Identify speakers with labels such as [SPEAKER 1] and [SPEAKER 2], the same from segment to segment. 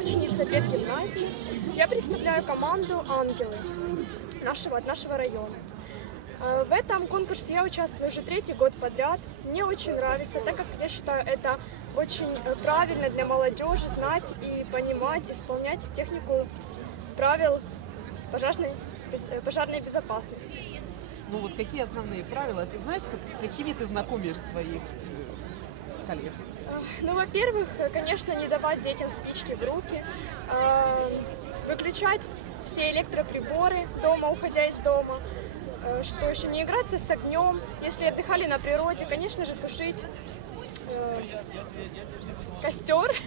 [SPEAKER 1] ученица гимназии. Я представляю команду «Ангелы» нашего, от нашего района. Э, В этом конкурсе я участвую уже третий год подряд. Мне очень нравится, так как я считаю это очень э, правильно для молодежи знать и понимать, исполнять технику правил пожарной, э, пожарной безопасности.
[SPEAKER 2] Ну вот какие основные правила? Ты знаешь, как- какими ты знакомишь своих коллег?
[SPEAKER 1] Э, Ну, во-первых, конечно, не давать детям спички в руки, э, выключать все электроприборы дома, уходя из дома. Э, Что еще? Не играться с огнем. Если отдыхали на природе, конечно же, тушить костер.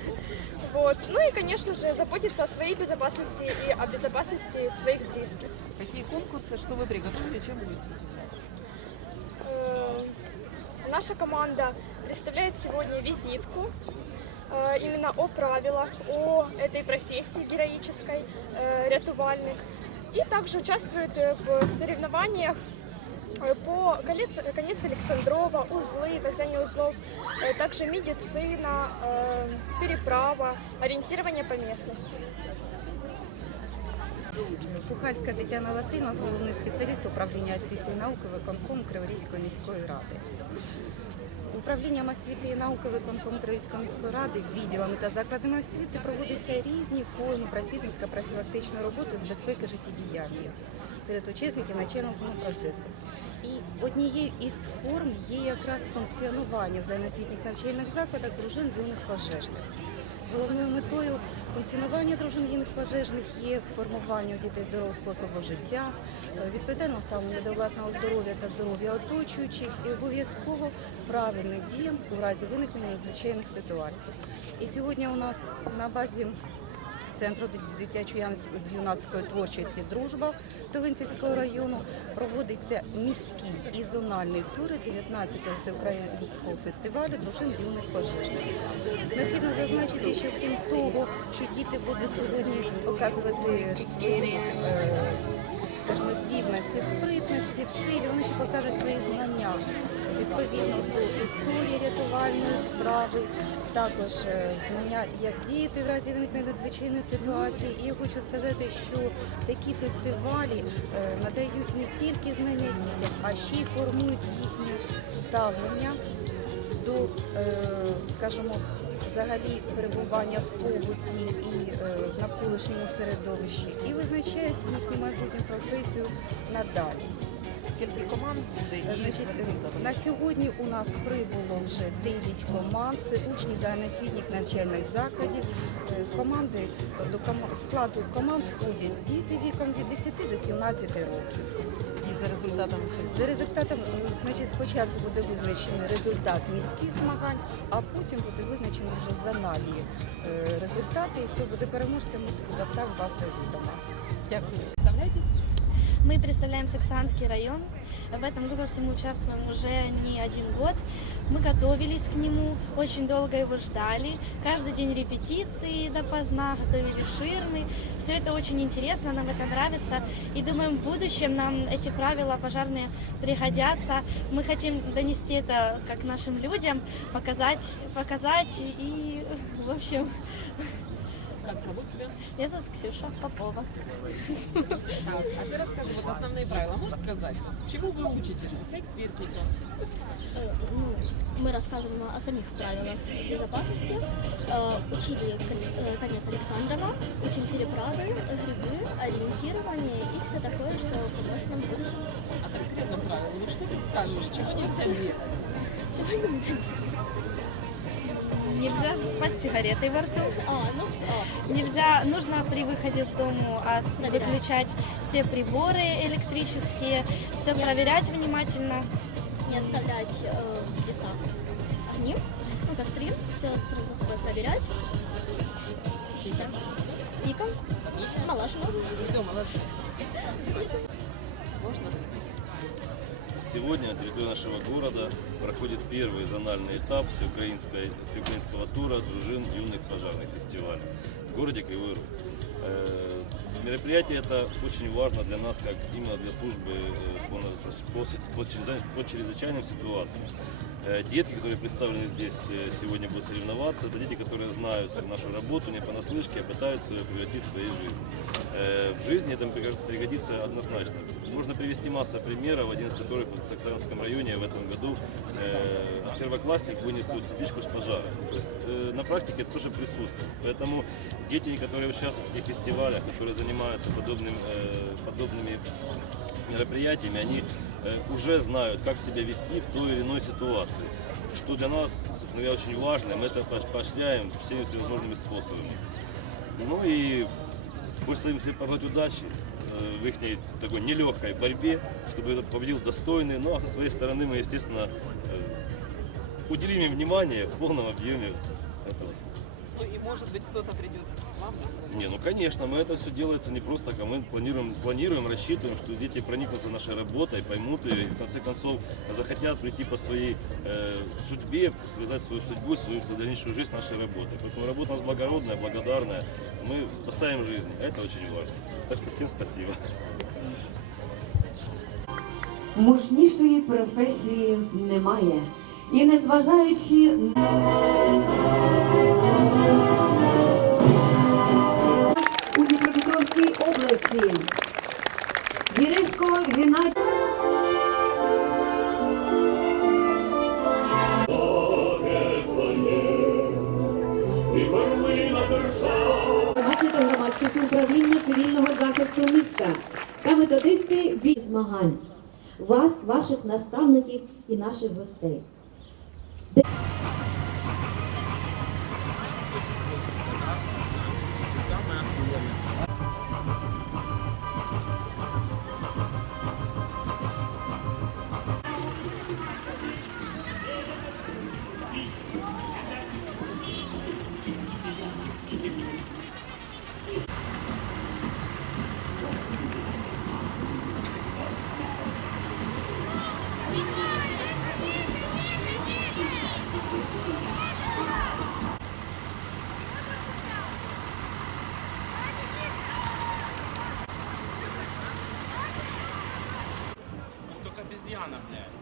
[SPEAKER 1] Вот. Ну и, конечно же, заботиться о своей безопасности и о безопасности своих близких.
[SPEAKER 2] Какие конкурсы, что вы приготовили, чем будете удивлять?
[SPEAKER 1] Наша команда представляет сегодня визитку э, именно о правилах, о этой профессии героической, э, рятувальник. И также участвует э, в соревнованиях э, по конец, конец Александрова, узлы, вязание узлов, э, также медицина, э, переправа, ориентирование по местности.
[SPEAKER 3] Пухальська Тетяна Васильівна, головний спеціаліст управління освіти і науки виконком Криворізької міської ради. Управлінням освіти і науки виконком Криворізької міської ради, відділами та закладами освіти проводяться різні форми просвітницько-профілактичної роботи з безпеки життєдіяльності серед учасників навчального процесу. І однією із форм є якраз функціонування в загальноосвітніх навчальних закладах дружин юних пожежних. Головною метою функціонування дружинних пожежних є формування у дітей здорового способу життя, е, відповідального ставлення до власного здоров'я та здоров'я оточуючих і обов'язково правильних дій у разі виникнення надзвичайних ситуацій. І сьогодні у нас на базі Центру дитячо-юнацької творчості Дружба Товинцівського району проводиться міський і зональний тури 19-го всеукраїнського фестивалю дружин юних пожежних. Необхідно зазначити, що крім того, що діти будуть сьогодні показувати свої е, здібності, в спритності, в силі, вони ще покажуть свої знання відповідно до історії рятувальної справи, також е, знання, як діяти в разі виникнення надзвичайної ситуації. І я хочу сказати, що такі фестивалі е, надають не тільки знання дітям, а ще й формують їхнє ставлення до, е, скажімо, взагалі перебування в побуті і е, в навколишньому середовищі і визначають їхню майбутню професію надалі.
[SPEAKER 2] Скільки команд буде і
[SPEAKER 3] Значить, на сьогодні у нас прибуло вже 9 команд. Це учні загальноосвітніх навчальних закладів. Е, Команди до складу команд входять діти віком від 10 до 17 років.
[SPEAKER 2] І за результатами цих
[SPEAKER 3] За результатом, е, значить, спочатку буде визначений результат міських змагань, а потім буде визначено вже зональні е, результати. І хто буде переможцем, ми поставимо вас до відома.
[SPEAKER 2] Дякую. Представляйтесь.
[SPEAKER 4] Мы представляем Саксанский район. В этом конкурсе мы участвуем уже не один год. Мы готовились к нему, очень долго его ждали. Каждый день репетиции допоздна, готовили ширмы. Все это очень интересно, нам это нравится. И думаем, в будущем нам эти правила пожарные пригодятся. Мы хотим донести это как нашим людям, показать, показать и, в общем,
[SPEAKER 2] Как зовут тебя?
[SPEAKER 4] меня зовут Ксюша Попова.
[SPEAKER 2] Так, а ты расскажи, вот основные правила можешь сказать? Чему вы учите своих сверстников?
[SPEAKER 5] Ну, мы рассказываем о самих правилах безопасности, э, учили э, конец Александрова, учим переправы, грибы, ориентирование и все такое, что поможет нам в будущем.
[SPEAKER 2] А конкретно правила, ну что ты скажешь, чего нельзя делать?
[SPEAKER 5] Чего нельзя делать?
[SPEAKER 4] Нельзя спать с сигаретой во рту.
[SPEAKER 5] А, ну, а,
[SPEAKER 4] Нельзя, нужно при выходе с дому а, с- выключать все приборы электрические, все проверять внимательно.
[SPEAKER 5] не оставлять э, в лесах огни, ну, костры, все за собой проверять. Да. Виком, Малашева.
[SPEAKER 2] Все, молодцы. Можно?
[SPEAKER 6] Сегодня на территории нашего города проходит первый зональный этап всеукраинского тура дружин юных пожарных фестиваля в городе Кривой Рог. Э, Мероприятие это очень важно для нас, как именно для службы э, по, по по по чрезвычайным ситуациям. Э, Детки, которые представлены здесь э, сегодня будут соревноваться, это дети, которые знают свою нашу работу не понаслышке, а пытаются ее превратить в своей жизни. Э, В жизни это пригод- пригодится однозначно. Можно привести массу примеров, один из которых в Саксанском районе в этом году первоклассник вынес свою с пожара. То есть на практике это тоже присутствует. Поэтому дети, которые участвуют в таких фестивалях, которые занимаются подобным, подобными мероприятиями, они э, уже знают, как себя вести в той или иной ситуации. Что для нас, собственно говоря, очень важно, мы это поощ- поощряем всеми всевозможными способами. Ну и хочется им всем пожелать удачи э, в их такой нелегкой борьбе, чтобы это победил достойный. Ну а со своей стороны мы, естественно, э, уделим им внимание в полном объеме этого.
[SPEAKER 2] Ну и может быть кто-то придет к вам на станок.
[SPEAKER 6] Не, ну конечно, мы это все делается не просто так, а мы планируем, планируем, рассчитываем, что дети проникнутся нашей работой, поймут и в конце концов захотят прийти по своей э, судьбе, связать свою судьбу, свою дальнейшую жизнь с нашей работой. Поэтому работа у нас благородная, благодарная, мы спасаем жизни, а это очень важно. Так что всем спасибо.
[SPEAKER 7] Мужнішої професії немає. І незважаючи у цивільного захисту міста та методисти від змагань. Вас, ваших наставників і наших гостей.
[SPEAKER 8] Только обезьяна, блядь.